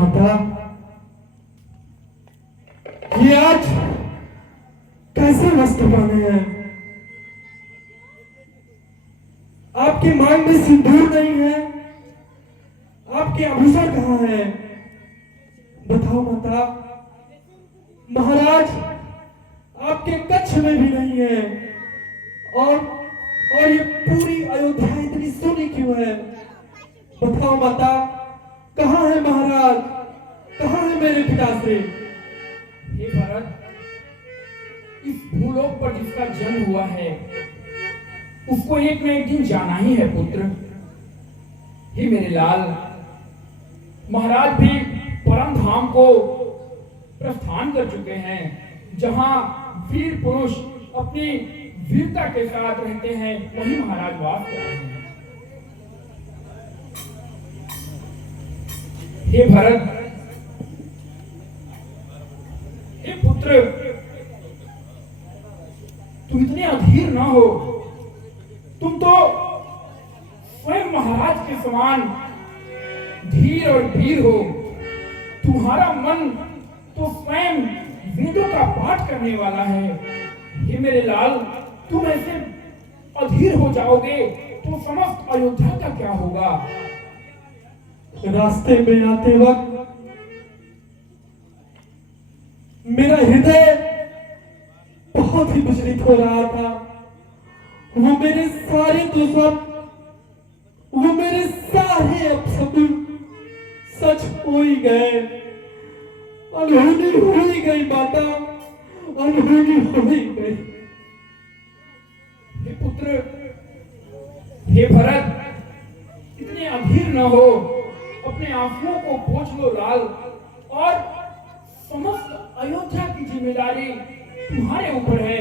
माता, ये आज कैसे वस्त्र पहने हैं? आपके मांग में सिंदूर नहीं है, आपके आभूषण कहाँ हैं? बताओ माता। महाराज आपके कक्ष में भी नहीं है, और ये पूरी अयोध्या इतनी सोनी क्यों है? बताओ माता, कहाँ है महाराज, कहाँ है मेरे पिताश्री? हे भरत, इस भूलोक पर जिसका जन्म हुआ है उसको एक न एक दिन जाना ही है पुत्र। हे मेरे लाल, महाराज भी परम धाम को प्रस्थान कर चुके हैं, जहां वीर पुरुष अपनी वीरता के साथ रहते हैं, वही महाराज वास कर रहे हैं। हे भरत, हे पुत्र, तुम इतने अधीर ना हो। तुम तो स्वयं महाराज के समान धीर और वीर हो। तुम्हारा मन तो स्वयं वेदों का पाठ करने वाला है। हे मेरे लाल, तुम ऐसे अधीर हो जाओगे तो समस्त अयोध्या का क्या होगा? रास्ते में आते वक्त मेरा हृदय बहुत ही विचलित हो रहा था। वो मेरे सारे दुश्मन, वो मेरे सारे अपशकुन सच हो ही गए। अनहोनी हो ही गई माता, अनहोनी हो ही गई। हे पुत्र, हे भरत, इतने अधीर न हो। अपने आंसुओं को पोंछ लो लाल, और समस्त अयोध्या की जिम्मेदारी तुम्हारे ऊपर है।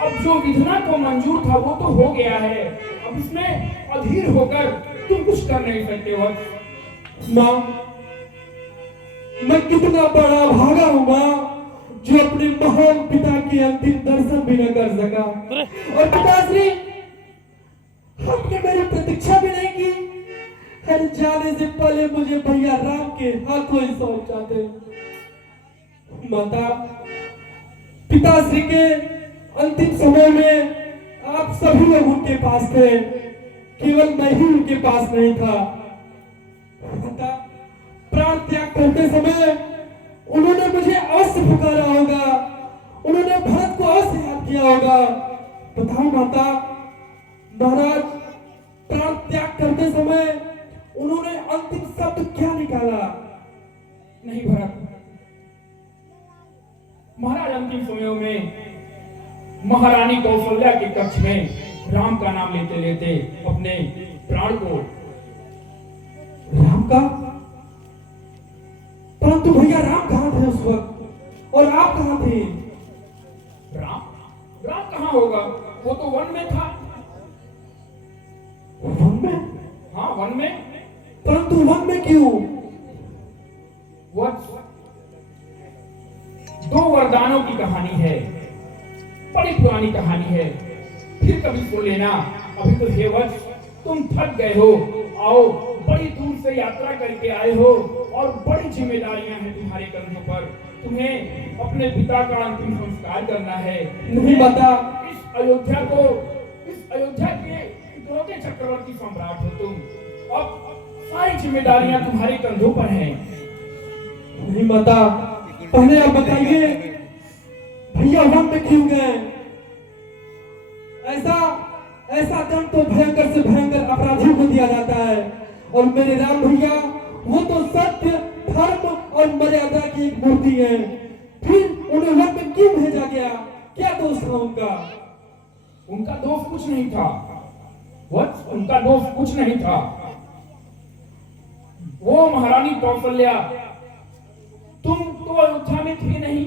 अब जो विधना को मंजूर था वो तो हो गया है, अब इसमें अधीर होकर तुम कुछ कर नहीं सकते हो। माँ, मैं कितना बड़ा भागा हूँ माँ, जो अपने महान पिता के अंतिम दर्शन भी न कर सका। और पिताश्री, आपने मेरी प्रतीक्षा भी नहीं की। हर जाने से पहले मुझे भैया राम के हाथों ही सौंप जाते। माता, पिताश्री के अंतिम समय में आप सभी लोग उनके पास थे, केवल मैं ही उनके पास नहीं था। माता, प्राण त्याग करते समय उन्होंने मुझे अवश्य पुकारा होगा, उन्होंने भरत को अवश्य याद किया होगा। बताओ माता, महाराज प्राण त्याग करते समय उन्होंने अंतिम शब्द क्या निकाला? नहीं भरत, महाराज अंतिम समयों में महारानी कौशल्या के कक्ष में राम का नाम लेते लेते अपने प्राण को। राम का? परंतु भैया राम कहाँ थे उस वक्त, और आप कहाँ थे? राम राम कहाँ होगा, वो तो वन में था। वन में? हाँ, वन में। परंतु वन में क्यों? वह दो वरदानों की कहानी है, बड़ी पुरानी कहानी है, फिर कभी सुन लेना। अभी तो हे वत्स, तुम थक गए हो। आओ, बड़ी दूर से यात्रा करके आए हो और बड़ी जिम्मेदारियां हैं तुम्हारे कंधों पर। तुम्हें अपने पिता का अंतिम संस्कार करना है। नहीं बता, इस अयोध्या के इकलौते चक्रवर्ती सम्राट हो तुम। अब सारी जिम्मेदारियां तुम्हारे कंधों पर हैं। नहीं बता, पहले आप बताइए भैया वन में क्यों गए? ऐसा दंड तो भयंकर से भयंकर अपराधियों को दिया जाता है, और मेरे राम भैया वो तो सत्य, धर्म और मर्यादा की एक मूर्ति है। फिर उन्हें वन में क्यों भेजा गया? क्या दोष था उनका? उनका दोष कुछ नहीं था। उनका दोष कुछ नहीं था। वो महारानी कौशल्या, तुम तो अयोध्या में थे नहीं,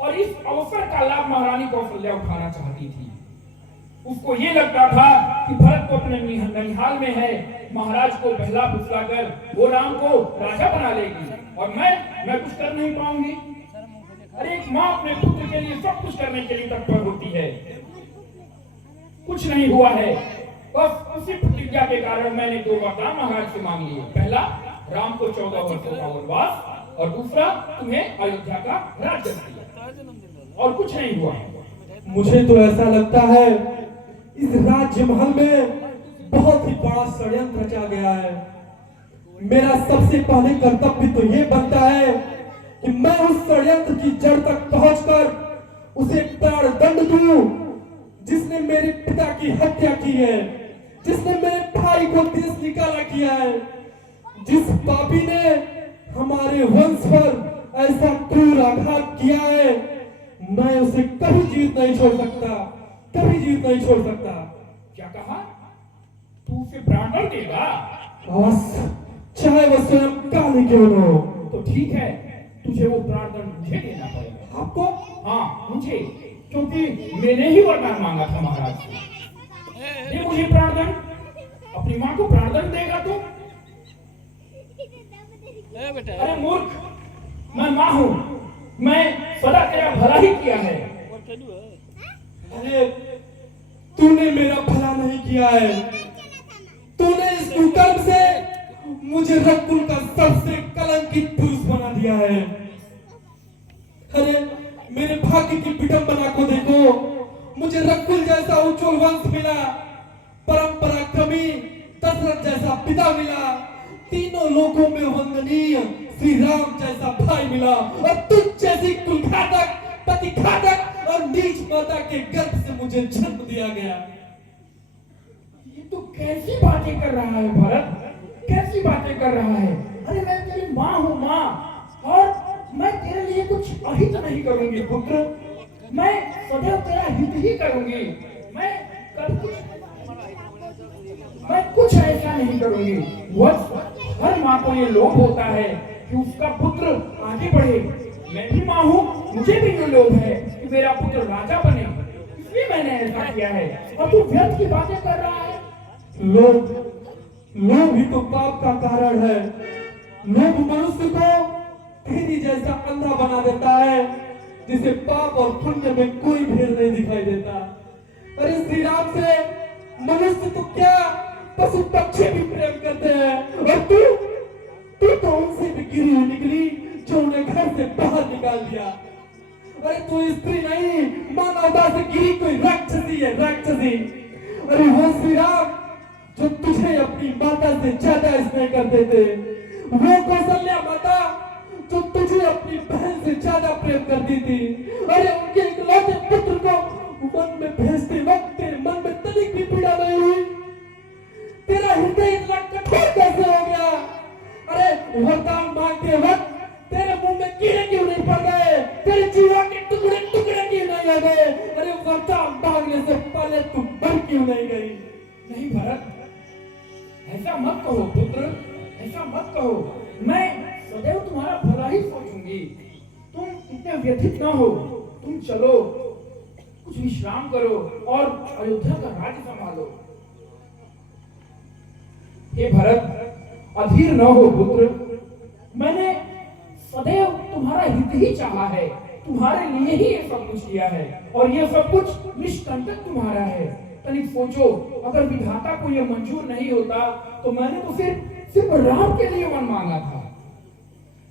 और इस अवसर का लाभ महारानी कौशल्या उठाना चाहती थी। उसको ये लगता था कि भरत को अपने ननिहाल में है, महाराज को बहला फुसला कर वो राम को राजा बना लेगी, और मैं कुछ कर नहीं पाऊंगी। अरे एक माँ अपने पुत्र के लिए सब कुछ करने के लिए तत्पर होती है। कुछ नहीं हुआ है, बस उसी प्रतिज्ञा के कारण मैंने दो वरदान महाराज से मांग लिए। पहला राम को 14 वर्षों का वनवास और दूसरा तुम्हें अयोध्या का राज्य दिया, और कुछ नहीं हुआ। मुझे तो ऐसा लगता है इस राज्य महल में बहुत ही बड़ा षड्यंत्र रचा गया है। मेरा सबसे पहले कर्तव्य तो ये बनता है कि मैं उस षड्यंत्र की जड़ तक पहुंचकर उसे प्राणदंड दूं, जिसने मेरे पिता की हत्या की है, जिसने मेरे भाई को देश निकाला किया है, जिस पापी ने हमारे वंश पर ऐसा क्रूर आघात किया है, मैं उसे कभी जीत नहीं छोड़ सकता, कभी जीत नहीं छोड़ सकता। क्या कहा? तू उसे प्राणदंड देगा? बस चाहे वो स्वयं काल ही क्यों न हो। तो ठीक है, तुझे वो प्राणदंड मुझे देना पड़ेगा। आपको? हाँ मुझे, क्योंकि मैंने ही वरदान मांगा था महाराज से। दे मुझे प्राणदंड। अपनी माँ को प्राणदंड देगा तू? अरे मूर्ख, मैं माँ हूँ, मैं सदा तेरा भला ही किया है। अरे तूने मेरा भला नहीं किया है, तूने इस कुकर्म से मुझे रकुल का सबसे कलंकित पुरुष बना दिया है। अरे मेरे भाग्य की विडंबना को देखो, मुझे रकुल जैसा उज्जवल वंश मिला, परंपरा क्रमी दशरथ जैसा पिता मिला, तीनों लोगों में वंदनीय श्री राम जैसा भाई मिला, और तुझ जैसी कुलघातक, पतिघातक और नीच माता के गर्भ से मुझे जन्म दिया गया। ये तो कैसी बातें कर रहा है भरत, कैसी बातें कर रहा है? अरे मैं तेरी माँ हूँ माँ, और मैं तेरे लिए कुछ अहित नहीं करूंगी पुत्र, मैं सदैव तेरा हित ही करूंगी। मैं कुछ ऐसा नहीं करूंगी। हर माँ को ये लोभ होता है कि उसका पुत्र आगे बढ़े। मैं भी माँ हूँ, मुझे भी ये लोभ है कि मेरा पुत्र राजा बने, इसलिए मैंने ऐसा किया है। और तू व्यर्थ की बातें कर रहा है। लोभ ही तो पाप का कारण है। लोभ मनुष्य को तेरी जैसा अंधा बना देता है, जिसे पाप और पुण्य में कोई भेद नहीं दिखाई देता। अरे श्री राम से मनुष्य तो क्या, पशु पक्षी भी प्रेम करते हैं, और तू तो उनसे भी गिरी हुई निकली जो उन्हें घर से बाहर निकाल दिया। अरे तू स्त्री नहीं, मानवता से गिरी कोई राक्षसी है, राक्षसी। अरे वो श्री राम जो तुझे अपनी माता से ज्यादा स्नेह करते थे, वो कौशल्या माता जो तुझे अपनी बहन से ज्यादा प्रेम करती थी, अरे उनके इकलौते पुत्र को मन में भेजते वक्त तेरे मन में तनिक भी पीड़ा नहीं हुई? तेरा हृदय इतना कठोर कैसे हो गया? अरे वरदान मांगते वक्त तेरे मुंह में कीड़े क्यों नहीं पड़ गए? तेरे जीवा के टुकड़े टुकड़े क्यों नहीं हो गए? अरे वरदान मांगने से पहले तू मर क्यों नहीं गई? नहीं भरत, ऐसा मत कहो पुत्र, ऐसा मत कहो। मैं सदैव तुम्हारा भला ही सोचूंगी। तुम इतने व्यथित न हो, तुम चलो, कुछ विश्राम करो और अयोध्या का राज्य संभालो। हे भरत, अधीर न हो पुत्र, मैंने सदैव तुम्हारा हित ही चाहा है, तुम्हारे लिए ही ये सब कुछ किया है, और ये सब कुछ निष्कंटक तुम्हारा है। तनिक सोचो, अगर विधाता को ये मंजूर नहीं होता तो मैंने तो सिर्फ राम के लिए वन मांगा था।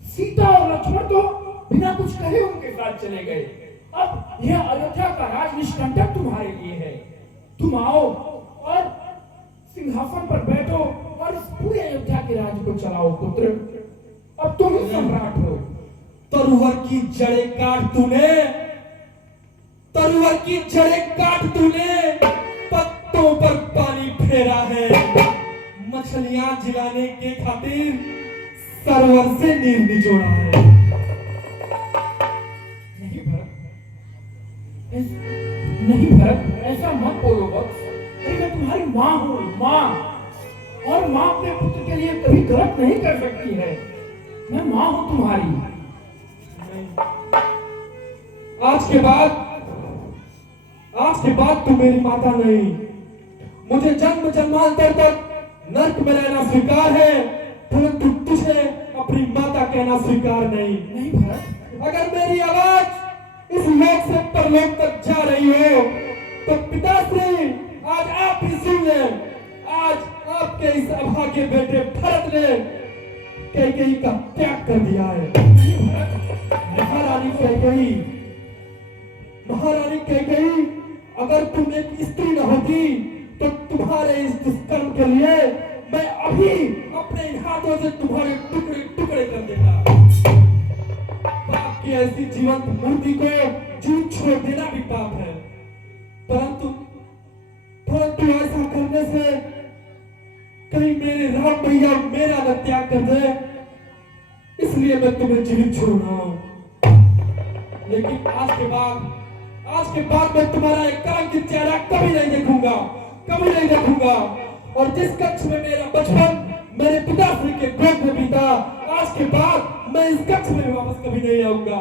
सीता और लक्ष्मण तो बिना कुछ कहे उनके साथ चले गए। अब यह अयोध्या का राज निष्कंटक तुम्हारे लिए है। तुम आओ और सिंहासन पर बैठो और इस पूरे अयोध्या के राज्य को चलाओ पुत्र। अब तुम ही सम्राट हो। तरुवर की जड़ें काट तूने, तरुवर की जड़ें काट तूने, पत्तों पर पानी फेरा है, मछलियां जिलाने के खातिर सरोवर से नीर निचोड़ा है। नहीं भरत, नहीं भरत, ऐसा मत बोलो वत्स। अरे मैं तुम्हारी माँ हूँ, माँ, और माँ अपने पुत्र के लिए कभी गलत नहीं कर सकती है। मैं माँ हूँ तुम्हारी। आज के बाद तू मेरी माता नहीं। मुझे जन्म जन्मांतर तक नर्क में रहना स्वीकार है, परंतु तुझे अपनी माता कहना स्वीकार नहीं। नहीं भरत, अगर मेरी आवाज इस लोक से परलोक तक जा रही हो तो पिताश्री आज आप ही सुन लें। आज आपके इस अभागे बेटे भरत ने कैकेयी का त्याग कर दिया है। महारानी कैकेयी, अगर तुम एक स्त्री न होती तो तुम्हारे इस दुष्कर्म के लिए मैं अभी अपने हाथों से तुम्हारे टुकड़े टुकड़े कर देता। पाप की ऐसी जीवंत मूर्ति को जीवित छोड़ देना भी पाप है, परंतु ऐसा करने से कहीं मेरे राम भैया मेरा न त्याग कर दे, इसलिए मैं तुम्हें जीवित छोड़ रहा हूं। लेकिन आज के बाद मैं तुम्हारा एक कलंकित चेहरा कभी नहीं देखूंगा। और जिस कक्ष में मेरा बचपन मेरे पिताश्री के गोद में बीता, आज के बाद मैं इस कक्ष में वापस कभी नहीं आऊंगा।